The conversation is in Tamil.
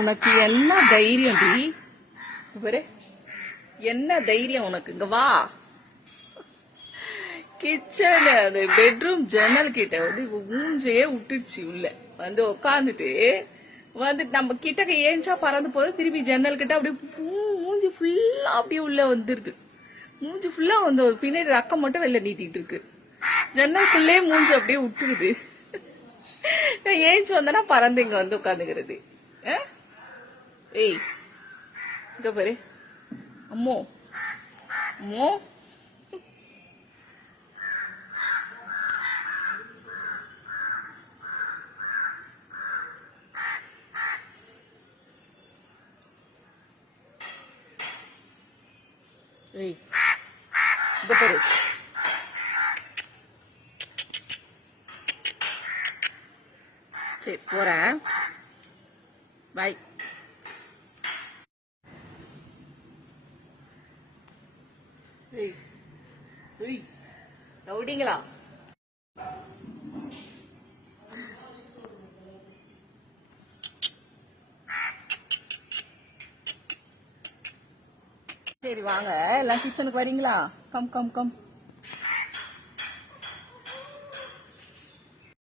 உனக்கு என்ன தைரியம் டி? பாரு, என்ன தைரியம் உனக்கு? இங்க வா. கிச்சன் அது பெட்ரூம் ஜன்னல் கிட்ட வந்து மூஞ்சையே விட்டுடுச்சு. உள்ள வந்து உட்காந்துட்டு நம்ம கிட்டக்க ஏஞ்சா பறந்து போது திருப்பி ஜன்னல் கிட்ட அப்படியே மூஞ்சி ஃபுல்லா அப்படியே உள்ள வந்துருது. மூஞ்சி ஃபுல்லா வந்து பின்னாடி ரக்கம் மட்டும் வெளில நீட்டிட்டு இருக்கு. ஜன்னலுக்குள்ளே மூஞ்சி அப்படியே விட்டுருது. ஏஞ்சி வந்தனா பறந்து இங்க வந்து உட்காந்துக்கிறது. ஏய், இங்க பாரு. அம்மோ அம்மோ, ஏய், இங்க பாரு. சரி போறேன், பாய். ஏய் ஏய், ரவுடிங்களா? சரி வாங்க, எல்லாம் கிச்சனுக்கு வரீங்களா? Come come come.